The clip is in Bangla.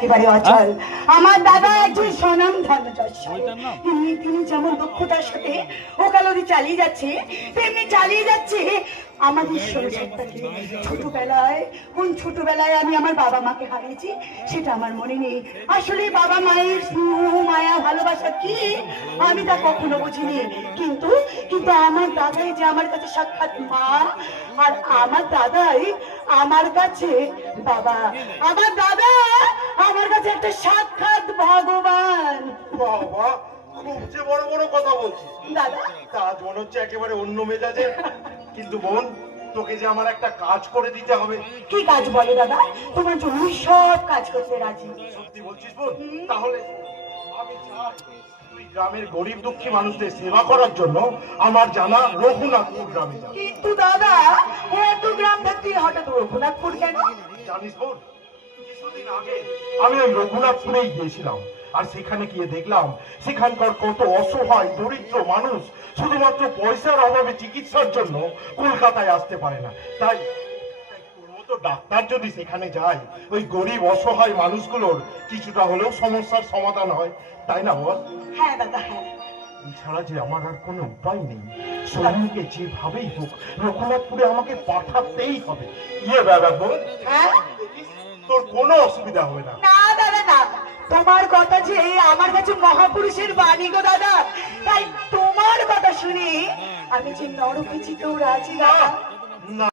একেবারে অচল। আমার দাদা একজন স্বনাম ধন্য যশস্বী। তিনি যেমন দক্ষতার সাথে ওকালতি চালিয়ে যাচ্ছে, তেমনি চালিয়ে যাচ্ছে আমাদের সংসারটাকে। ছোটবেলায় আমি আমার বাবা মাকে হারিয়েছি সেটা আমার মনে নেই। আসলে বাবা মায়ের স্নেহ মায়া ভালোবাসা কি আমি তা কখনো বুঝিনি। কিন্তু কিন্তু আমার দাদাই যে আমার কাছে সাক্ষাৎ মা, আর আমার দাদাই আমার কাছে বাবা। আমার দাদা আমার কাছে একটা সাক্ষাৎ ভগবান। বাবা, খুব যে বড় বড় কথা বলছিস দাদা, কাজ মনে হচ্ছে একেবারে অন্য মেজাজে। কিন্তু বোন, তোকে যে আমার একটা কাজ করে দিতে হবে। কি কাজ বলো দাদা? তোমার জন্য আমি সব কাজ করতে রাজি। সত্যি বলছিস বোন? তাহলে আমি চাই তুই গ্রামের গরিব দুঃখী মানুষদের সেবা করার জন্য আমার জানা রঘুনাথপুর গ্রামে যাবি। কিন্তু দাদা, এত গ্রাম থাকতে হঠাৎ রঘুনাথপুর কেন? জানিস বোন, কিছুদিন আগে আমি ওই রঘুনাথপুরেই গিয়েছিলাম, আর সেখানে গিয়ে দেখলাম সেখানকার কত অসহায় দরিদ্র মানুষ শুধুমাত্র পয়সার অভাবে চিকিৎসার জন্য কলকাতায় আসতে পারে না। তাই তোর মতো ডাক্তার যদি সেখানে যায়, ওই গরিব অসহায় মানুষগুলোর কিছুটা হলেও সমস্যার সমাধান হয়, তাই না বল? হ্যাঁ দাদা, হ্যাঁ। এছাড়া যে আমার আর কোনো উপায় নেই। সোনামকে যেভাবেই হোক রঘুনাথপুরে আমাকে পাঠাতেই হবে। ইয়ে ব্যাপার বোন, হ্যাঁ? তোর কোনো অসুবিধা হবে না। না দাদা না, তোমার কথা যে আমার কাছে মহাপুরুষের বাণী গো দাদা, তাই তোমার কথা শুনে আমি যে নরকে যেতেও রাজি দাদা। না